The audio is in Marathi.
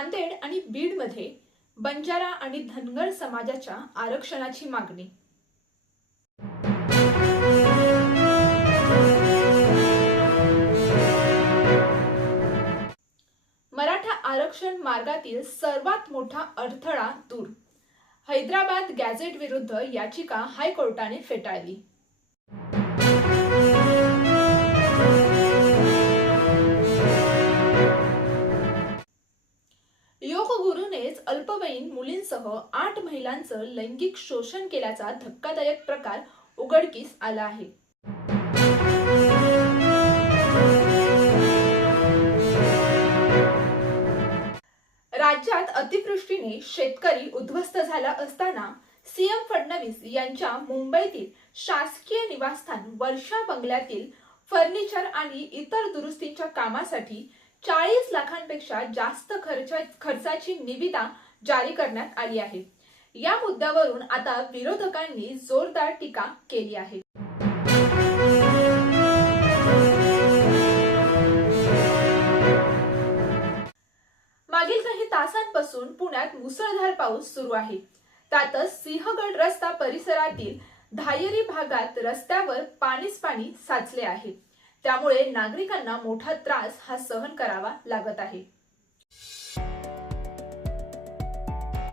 आणि बीडमध्ये बंजारा आणि धनगर समाजाच्या आरक्षणाची मागणी. मराठा आरक्षण मार्गातील सर्वात मोठा अडथळा दूर. हैदराबाद गॅझेट विरुद्ध याचिका हायकोर्टाने फेटाळली. योगगुरूनेच अल्पवयीन मुलींसह आठ महिलांचं लैंगिक शोषण केल्याचा धक्कादायक प्रकार उघडकीस आला आहे. राज्यात अतिवृष्टीने शेतकरी उद्ध्वस्त झाला असताना सीएम फडणवीस यांच्या मुंबईतील शासकीय निवासस्थान वर्षा बंगल्यातील फर्निचर आणि इतर दुरुस्तीच्या कामासाठी चाळीस लाखांपेक्षा जास्त खर्च खर्चाची निविदा जारी करण्यात आली आहे. या मुद्द्यावरून आता विरोधकांनी जोरदार टीका केली आहे. मागील काही तासांपासून पुण्यात मुसळधार पाऊस सुरू आहे. त्यातच सिंहगड रस्ता परिसरातील धायरी भागात रस्त्यावर पाणीच पाणी साचले आहे. त्यामुळे नागरिकांना मोठा त्रास हा सहन करावा लागत आहे.